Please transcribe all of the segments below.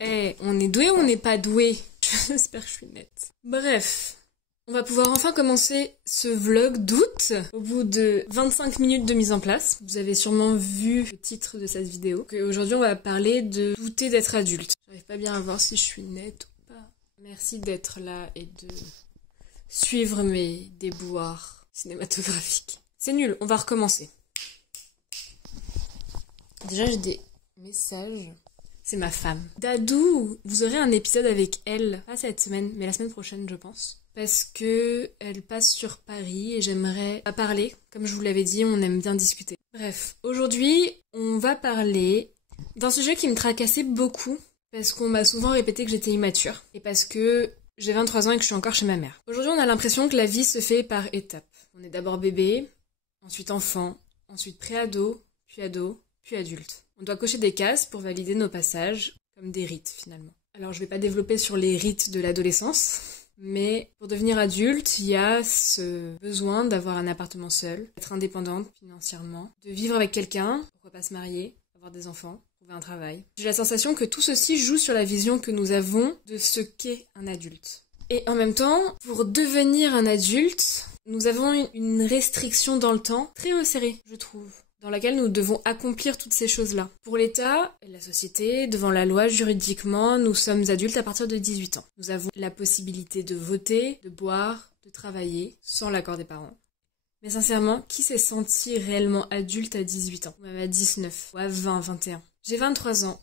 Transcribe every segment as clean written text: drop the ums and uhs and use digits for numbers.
On est doué ou on n'est pas doué? J'espère que je suis nette. Bref, on va pouvoir enfin commencer ce vlog d'août au bout de 25 minutes de mise en place. Vous avez sûrement vu le titre de cette vidéo. Aujourd'hui, on va parler de douter d'être adulte. J'arrive pas bien à voir si je suis nette ou pas. Merci d'être là et de suivre mes déboires cinématographiques. C'est nul, on va recommencer. Déjà, j'ai des messages. C'est ma femme. Dadou, vous aurez un épisode avec elle, pas cette semaine, mais la semaine prochaine, je pense. Parce que elle passe sur Paris et j'aimerais pas parler. Comme je vous l'avais dit, on aime bien discuter. Bref, aujourd'hui, on va parler d'un sujet qui me tracassait beaucoup, parce qu'on m'a souvent répété que j'étais immature, et parce que j'ai 23 ans et que je suis encore chez ma mère. Aujourd'hui, on a l'impression que la vie se fait par étapes. On est d'abord bébé, ensuite enfant, ensuite pré-ado, puis adulte. On doit cocher des cases pour valider nos passages, comme des rites finalement. Alors je vais pas développer sur les rites de l'adolescence, mais pour devenir adulte, il y a ce besoin d'avoir un appartement seul, d'être indépendante financièrement, de vivre avec quelqu'un, pourquoi pas se marier, avoir des enfants, trouver un travail. J'ai la sensation que tout ceci joue sur la vision que nous avons de ce qu'est un adulte. Et en même temps, pour devenir un adulte, nous avons une restriction dans le temps très resserrée, je trouve, dans laquelle nous devons accomplir toutes ces choses-là. Pour l'État et la société, devant la loi, juridiquement, nous sommes adultes à partir de 18 ans. Nous avons la possibilité de voter, de boire, de travailler, sans l'accord des parents. Mais sincèrement, qui s'est senti réellement adulte à 18 ans? Ou même à 19, ou à 20, 21? J'ai 23 ans,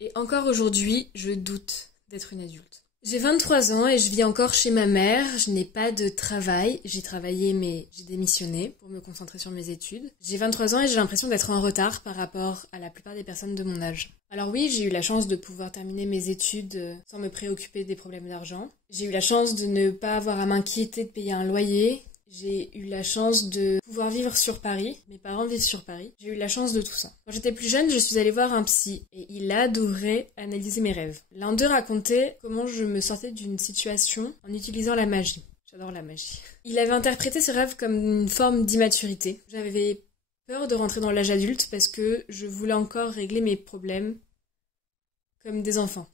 et encore aujourd'hui, je doute d'être une adulte. J'ai 23 ans et je vis encore chez ma mère, je n'ai pas de travail, j'ai travaillé mais j'ai démissionné pour me concentrer sur mes études. J'ai 23 ans et j'ai l'impression d'être en retard par rapport à la plupart des personnes de mon âge. Alors oui, j'ai eu la chance de pouvoir terminer mes études sans me préoccuper des problèmes d'argent. J'ai eu la chance de ne pas avoir à m'inquiéter de payer un loyer. J'ai eu la chance de pouvoir vivre sur Paris, mes parents vivent sur Paris, j'ai eu la chance de tout ça. Quand j'étais plus jeune, je suis allée voir un psy et il adorait analyser mes rêves. L'un d'eux racontait comment je me sortais d'une situation en utilisant la magie. J'adore la magie. Il avait interprété ce rêve comme une forme d'immaturité. J'avais peur de rentrer dans l'âge adulte parce que je voulais encore régler mes problèmes comme des enfants.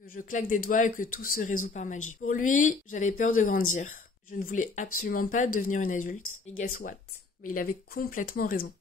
Que je claque des doigts et que tout se résout par magie. Pour lui, j'avais peur de grandir. Je ne voulais absolument pas devenir une adulte. Et guess what? Mais il avait complètement raison.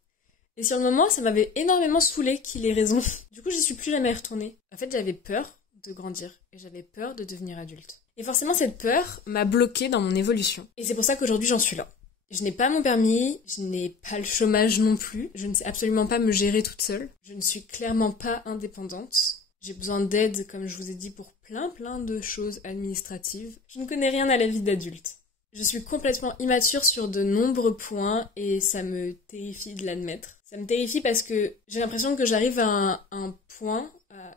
Et sur le moment, ça m'avait énormément saoulée qu'il ait raison. Du coup, j'y suis plus jamais retournée. En fait, j'avais peur de grandir. Et j'avais peur de devenir adulte. Et forcément, cette peur m'a bloquée dans mon évolution. Et c'est pour ça qu'aujourd'hui, j'en suis là. Je n'ai pas mon permis, je n'ai pas le chômage non plus. Je ne sais absolument pas me gérer toute seule. Je ne suis clairement pas indépendante. J'ai besoin d'aide, comme je vous ai dit, pour plein de choses administratives. Je ne connais rien à la vie d'adulte. Je suis complètement immature sur de nombreux points et ça me terrifie de l'admettre. Ça me terrifie parce que j'ai l'impression que j'arrive à un point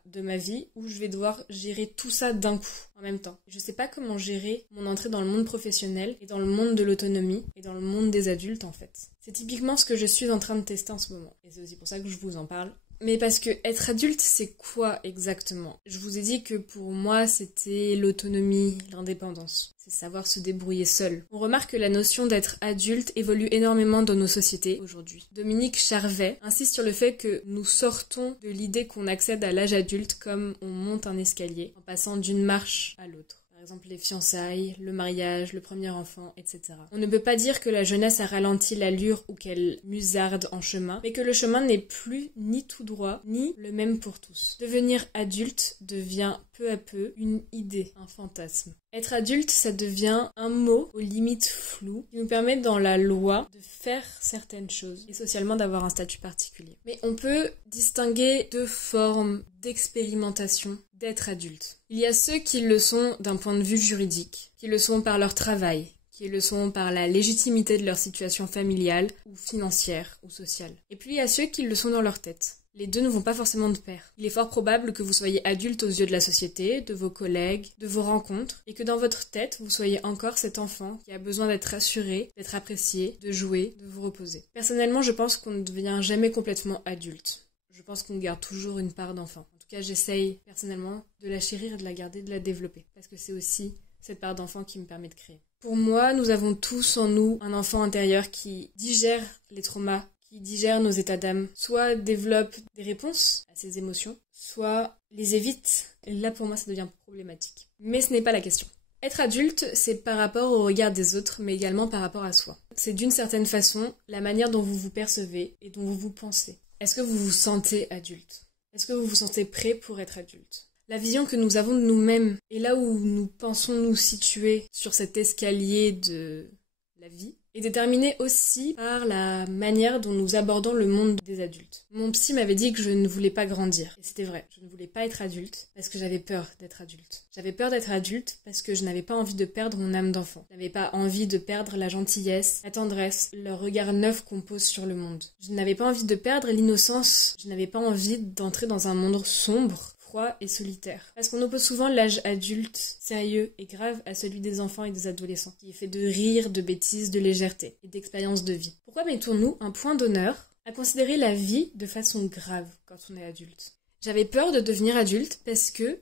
de ma vie où je vais devoir gérer tout ça d'un coup, en même temps. Je sais pas comment gérer mon entrée dans le monde professionnel et dans le monde de l'autonomie et dans le monde des adultes en fait. C'est typiquement ce que je suis en train de tester en ce moment. Et c'est aussi pour ça que je vous en parle. Mais parce que être adulte, c'est quoi exactement? Je vous ai dit que pour moi, c'était l'autonomie, l'indépendance. C'est savoir se débrouiller seul. On remarque que la notion d'être adulte évolue énormément dans nos sociétés aujourd'hui. Dominique Charvet insiste sur le fait que nous sortons de l'idée qu'on accède à l'âge adulte comme on monte un escalier, en passant d'une marche à l'autre. Par exemple les fiançailles, le mariage, le premier enfant, etc. On ne peut pas dire que la jeunesse a ralenti l'allure ou qu'elle musarde en chemin, mais que le chemin n'est plus ni tout droit, ni le même pour tous. Devenir adulte devient peu à peu une idée, un fantasme. Être adulte, ça devient un mot aux limites floues qui nous permet dans la loi de faire certaines choses et socialement d'avoir un statut particulier. Mais on peut distinguer deux formes d'expérimentation d'être adulte. Il y a ceux qui le sont d'un point de vue juridique, qui le sont par leur travail, qui le sont par la légitimité de leur situation familiale ou financière ou sociale. Et puis il y a ceux qui le sont dans leur tête. Les deux ne vont pas forcément de pair. Il est fort probable que vous soyez adulte aux yeux de la société, de vos collègues, de vos rencontres, et que dans votre tête, vous soyez encore cet enfant qui a besoin d'être rassuré, d'être apprécié, de jouer, de vous reposer. Personnellement, je pense qu'on ne devient jamais complètement adulte. Je pense qu'on garde toujours une part d'enfant. En tout cas, j'essaye personnellement de la chérir, de la garder, de la développer. Parce que c'est aussi cette part d'enfant qui me permet de créer. Pour moi, nous avons tous en nous un enfant intérieur qui digère les traumas, qui digère nos états d'âme, soit développe des réponses à ces émotions, soit soit les évite, et là pour moi ça devient problématique. Mais ce n'est pas la question. Être adulte, c'est par rapport au regard des autres, mais également par rapport à soi. C'est d'une certaine façon la manière dont vous vous percevez et dont vous vous pensez. Est-ce que vous vous sentez adulte? Est-ce que vous vous sentez prêt pour être adulte? La vision que nous avons de nous-mêmes et là où nous pensons nous situer sur cet escalier de la vie est déterminée aussi par la manière dont nous abordons le monde des adultes. Mon psy m'avait dit que je ne voulais pas grandir. Et c'était vrai, je ne voulais pas être adulte parce que j'avais peur d'être adulte. J'avais peur d'être adulte parce que je n'avais pas envie de perdre mon âme d'enfant. Je n'avais pas envie de perdre la gentillesse, la tendresse, le regard neuf qu'on pose sur le monde. Je n'avais pas envie de perdre l'innocence. Je n'avais pas envie d'entrer dans un monde sombre, froid et solitaire. Parce qu'on oppose souvent l'âge adulte, sérieux et grave à celui des enfants et des adolescents, qui est fait de rire, de bêtises, de légèreté et d'expériences de vie. Pourquoi mettons-nous un point d'honneur à considérer la vie de façon grave quand on est adulte? J'avais peur de devenir adulte parce que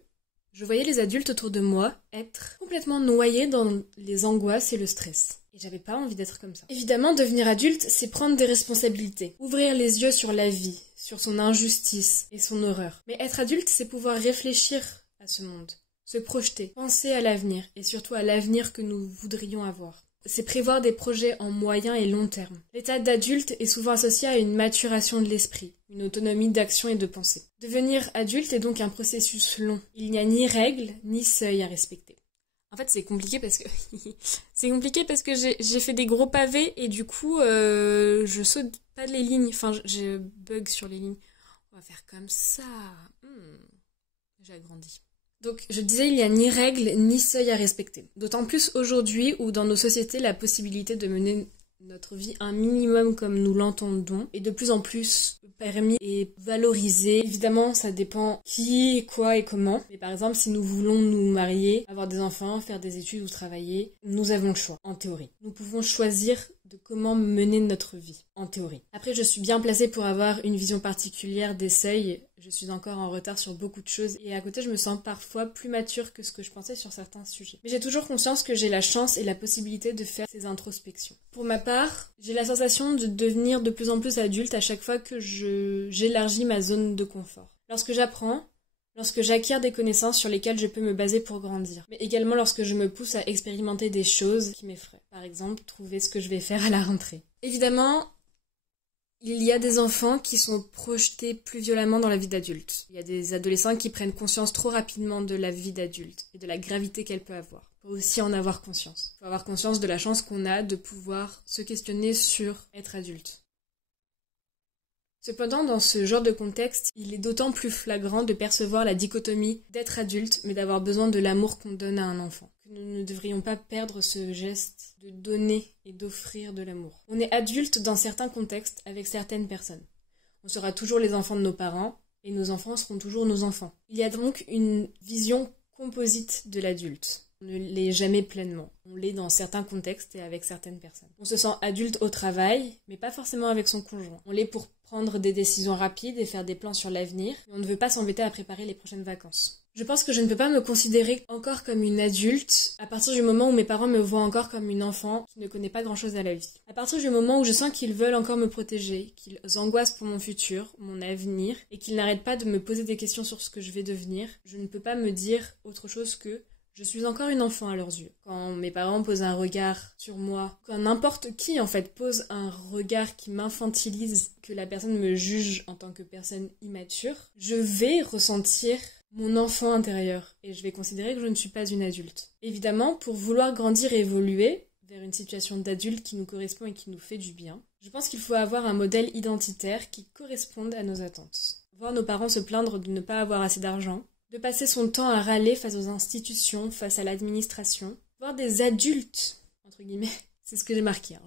je voyais les adultes autour de moi être complètement noyés dans les angoisses et le stress. Et j'avais pas envie d'être comme ça. Évidemment, devenir adulte, c'est prendre des responsabilités, ouvrir les yeux sur la vie, sur son injustice et son horreur. Mais être adulte, c'est pouvoir réfléchir à ce monde, se projeter, penser à l'avenir et surtout à l'avenir que nous voudrions avoir. C'est prévoir des projets en moyen et long terme. L'état d'adulte est souvent associé à une maturation de l'esprit, une autonomie d'action et de pensée. Devenir adulte est donc un processus long. Il n'y a ni règles, ni seuil à respecter. En fait, c'est compliqué parce que j'ai fait des gros pavés et du coup, je saute pas les lignes. Enfin, je bug sur les lignes. On va faire comme ça. J'ai agrandi. Donc, je disais, il n'y a ni règles, ni seuil à respecter. D'autant plus aujourd'hui où dans nos sociétés, la possibilité de mener notre vie un minimum comme nous l'entendons est de plus en plus permis et valorisé. Évidemment, ça dépend qui, quoi et comment. Mais par exemple, si nous voulons nous marier, avoir des enfants, faire des études ou travailler, nous avons le choix, en théorie. Nous pouvons choisir de comment mener notre vie, en théorie. Après, je suis bien placée pour avoir une vision particulière des seuils. Je suis encore en retard sur beaucoup de choses et à côté, je me sens parfois plus mature que ce que je pensais sur certains sujets. Mais j'ai toujours conscience que j'ai la chance et la possibilité de faire ces introspections. Pour ma part, j'ai la sensation de devenir de plus en plus adulte à chaque fois que j'élargis ma zone de confort. Lorsque j'apprends, lorsque j'acquiers des connaissances sur lesquelles je peux me baser pour grandir, mais également lorsque je me pousse à expérimenter des choses qui m'effraient. Par exemple, trouver ce que je vais faire à la rentrée. Évidemment, il y a des enfants qui sont projetés plus violemment dans la vie d'adulte. Il y a des adolescents qui prennent conscience trop rapidement de la vie d'adulte et de la gravité qu'elle peut avoir. Il faut aussi en avoir conscience. Il faut avoir conscience de la chance qu'on a de pouvoir se questionner sur être adulte. Cependant, dans ce genre de contexte, il est d'autant plus flagrant de percevoir la dichotomie d'être adulte, mais d'avoir besoin de l'amour qu'on donne à un enfant. Nous ne devrions pas perdre ce geste de donner et d'offrir de l'amour. On est adulte dans certains contextes avec certaines personnes. On sera toujours les enfants de nos parents, et nos enfants seront toujours nos enfants. Il y a donc une vision composite de l'adulte. On ne l'est jamais pleinement. On l'est dans certains contextes et avec certaines personnes. On se sent adulte au travail, mais pas forcément avec son conjoint. On l'est pour prendre des décisions rapides et faire des plans sur l'avenir, mais on ne veut pas s'embêter à préparer les prochaines vacances. Je pense que je ne peux pas me considérer encore comme une adulte à partir du moment où mes parents me voient encore comme une enfant qui ne connaît pas grand-chose à la vie. À partir du moment où je sens qu'ils veulent encore me protéger, qu'ils angoissent pour mon futur, mon avenir, et qu'ils n'arrêtent pas de me poser des questions sur ce que je vais devenir, je ne peux pas me dire autre chose que je suis encore une enfant à leurs yeux. Quand mes parents posent un regard sur moi, quand n'importe qui en fait pose un regard qui m'infantilise, que la personne me juge en tant que personne immature, je vais ressentir mon enfant intérieur et je vais considérer que je ne suis pas une adulte. Évidemment, pour vouloir grandir et évoluer vers une situation d'adulte qui nous correspond et qui nous fait du bien, je pense qu'il faut avoir un modèle identitaire qui corresponde à nos attentes. Voir nos parents se plaindre de ne pas avoir assez d'argent, de passer son temps à râler face aux institutions, face à l'administration, voir des adultes, entre guillemets, c'est ce que j'ai marqué, hein.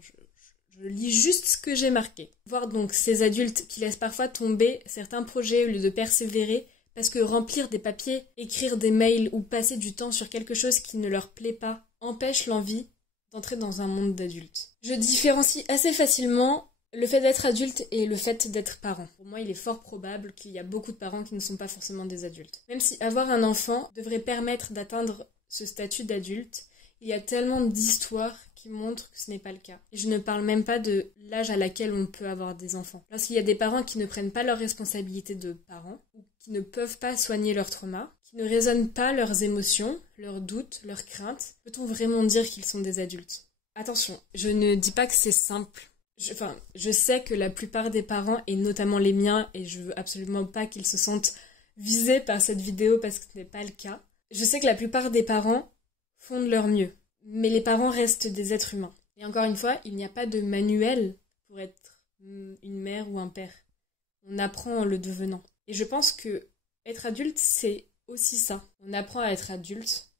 Je lis juste ce que j'ai marqué. Voir donc ces adultes qui laissent parfois tomber certains projets au lieu de persévérer, parce que remplir des papiers, écrire des mails ou passer du temps sur quelque chose qui ne leur plaît pas empêche l'envie d'entrer dans un monde d'adultes. Je différencie assez facilement le fait d'être adulte et le fait d'être parent. Pour moi, il est fort probable qu'il y a beaucoup de parents qui ne sont pas forcément des adultes. Même si avoir un enfant devrait permettre d'atteindre ce statut d'adulte, Il y a tellement d'histoires qui montrent que ce n'est pas le cas. Et je ne parle même pas de l'âge à laquelle on peut avoir des enfants. Lorsqu'il y a des parents qui ne prennent pas leurs responsabilités de parents, ou qui ne peuvent pas soigner leur trauma, qui ne raisonnent pas leurs émotions, leurs doutes, leurs craintes, peut-on vraiment dire qu'ils sont des adultes? Attention, je ne dis pas que c'est simple. Je sais que la plupart des parents, et notamment les miens, et je veux absolument pas qu'ils se sentent visés par cette vidéo parce que ce n'est pas le cas, je sais que la plupart des parents font de leur mieux. Mais les parents restent des êtres humains. Et encore une fois, il n'y a pas de manuel pour être une mère ou un père. On apprend en le devenant. Et je pense que être adulte, c'est aussi ça. On apprend à être adulte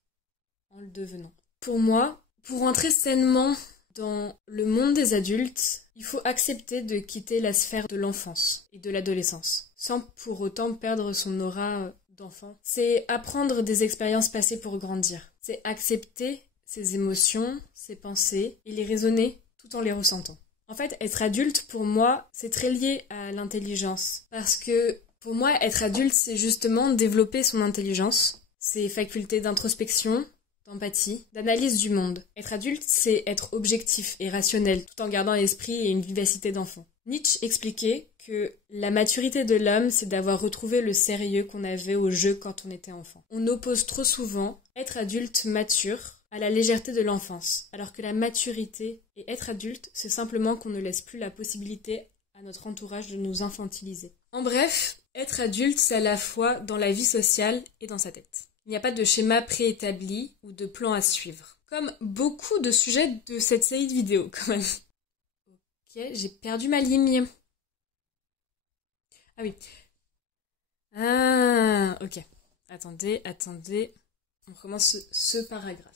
en le devenant. Pour moi, pour entrer sainement dans le monde des adultes, il faut accepter de quitter la sphère de l'enfance et de l'adolescence, sans pour autant perdre son aura d'enfant. C'est apprendre des expériences passées pour grandir. C'est accepter ses émotions, ses pensées, et les raisonner tout en les ressentant. En fait, être adulte, pour moi, c'est très lié à l'intelligence. Parce que, pour moi, être adulte, c'est justement développer son intelligence, ses facultés d'introspection, d'empathie, d'analyse du monde. Être adulte, c'est être objectif et rationnel, tout en gardant l'esprit et une vivacité d'enfant. Nietzsche expliquait que la maturité de l'homme, c'est d'avoir retrouvé le sérieux qu'on avait au jeu quand on était enfant. On oppose trop souvent être adulte mature à la légèreté de l'enfance, alors que la maturité et être adulte, c'est simplement qu'on ne laisse plus la possibilité à notre entourage de nous infantiliser. En bref, être adulte, c'est à la fois dans la vie sociale et dans sa tête. Il n'y a pas de schéma préétabli ou de plan à suivre. Comme beaucoup de sujets de cette série de vidéos, quand même. Ok, j'ai perdu ma ligne. Ah oui. Ah, ok. Attendez. On recommence ce paragraphe.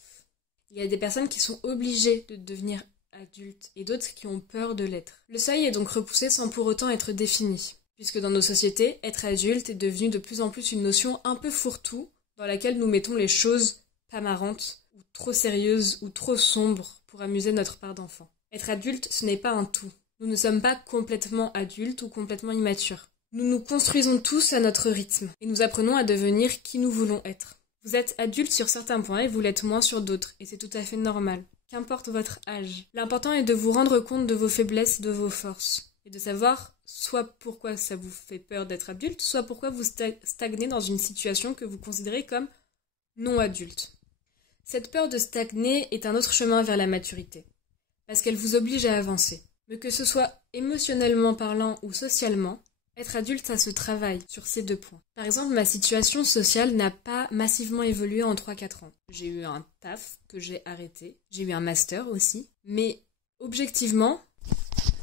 Il y a des personnes qui sont obligées de devenir adultes et d'autres qui ont peur de l'être. Le seuil est donc repoussé sans pour autant être défini, puisque dans nos sociétés, être adulte est devenu de plus en plus une notion un peu fourre-tout, dans laquelle nous mettons les choses pas marrantes, ou trop sérieuses, ou trop sombres pour amuser notre part d'enfant. Être adulte, ce n'est pas un tout. Nous ne sommes pas complètement adultes ou complètement immatures. Nous nous construisons tous à notre rythme, et nous apprenons à devenir qui nous voulons être. Vous êtes adulte sur certains points et vous l'êtes moins sur d'autres, et c'est tout à fait normal. Qu'importe votre âge. L'important est de vous rendre compte de vos faiblesses, de vos forces, et de savoir soit pourquoi ça vous fait peur d'être adulte, soit pourquoi vous stagnez dans une situation que vous considérez comme non adulte. Cette peur de stagner est un autre chemin vers la maturité, parce qu'elle vous oblige à avancer. Mais que ce soit émotionnellement parlant ou socialement, être adulte, ça se travaille sur ces deux points. Par exemple, ma situation sociale n'a pas massivement évolué en 3-4 ans. J'ai eu un taf que j'ai arrêté, j'ai eu un master aussi, mais objectivement,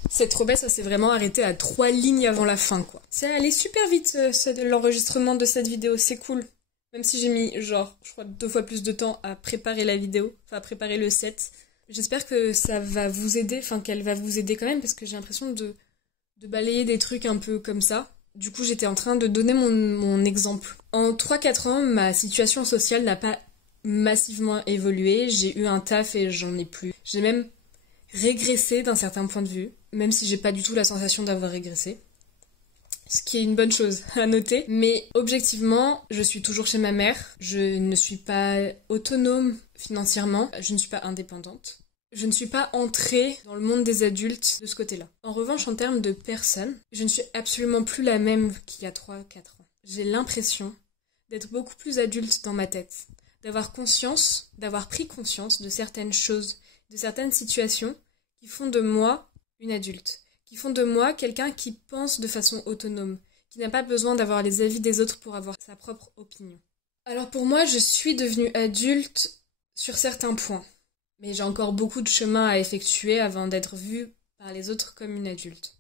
cette trop bête, ça s'est vraiment arrêté à 3 lignes avant la fin, quoi. C'est allé super vite, l'enregistrement de cette vidéo, c'est cool. Même si j'ai mis, je crois 2 fois plus de temps à préparer la vidéo, enfin à préparer le set. J'espère que ça va vous aider, qu'elle va vous aider quand même, parce que j'ai l'impression de balayer des trucs un peu comme ça. Du coup, j'étais en train de donner mon exemple. En 3-4 ans, ma situation sociale n'a pas massivement évolué. J'ai eu un taf et j'en ai plus. J'ai même régressé d'un certain point de vue, même si j'ai pas du tout la sensation d'avoir régressé. Ce qui est une bonne chose à noter. Mais objectivement, je suis toujours chez ma mère. Je ne suis pas autonome financièrement. Je ne suis pas indépendante. Je ne suis pas entrée dans le monde des adultes de ce côté-là. En revanche, en termes de personne, je ne suis absolument plus la même qu'il y a 3-4 ans. J'ai l'impression d'être beaucoup plus adulte dans ma tête, d'avoir pris conscience de certaines choses, de certaines situations qui font de moi une adulte, qui font de moi quelqu'un qui pense de façon autonome, qui n'a pas besoin d'avoir les avis des autres pour avoir sa propre opinion. Alors pour moi, je suis devenue adulte sur certains points. Mais j'ai encore beaucoup de chemin à effectuer avant d'être vue par les autres comme une adulte.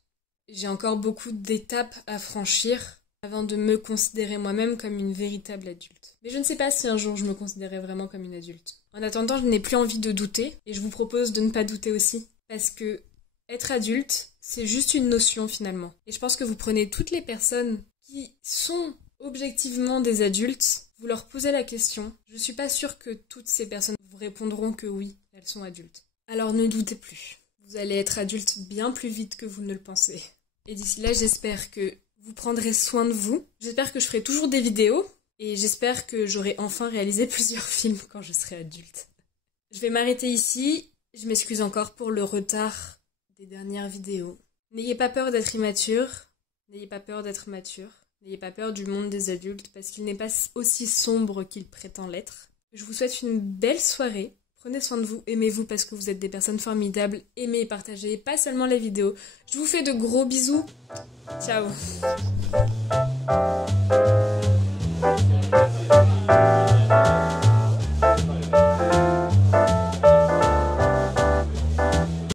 J'ai encore beaucoup d'étapes à franchir avant de me considérer moi-même comme une véritable adulte. Mais je ne sais pas si un jour je me considérais vraiment comme une adulte. En attendant, je n'ai plus envie de douter, et je vous propose de ne pas douter aussi. Parce que être adulte, c'est juste une notion finalement. Et je pense que vous prenez toutes les personnes qui sont objectivement des adultes, vous leur posez la question. Je suis pas sûre que toutes ces personnes vous répondront que oui, elles sont adultes. Alors ne doutez plus. Vous allez être adulte bien plus vite que vous ne le pensez. Et d'ici là, j'espère que vous prendrez soin de vous. J'espère que je ferai toujours des vidéos. Et j'espère que j'aurai enfin réalisé plusieurs films quand je serai adulte. Je vais m'arrêter ici. Je m'excuse encore pour le retard des dernières vidéos. N'ayez pas peur d'être immature. N'ayez pas peur d'être mature. N'ayez pas peur du monde des adultes parce qu'il n'est pas aussi sombre qu'il prétend l'être. Je vous souhaite une belle soirée. Prenez soin de vous, aimez-vous parce que vous êtes des personnes formidables. Aimez et partagez, pas seulement les vidéos. Je vous fais de gros bisous. Ciao.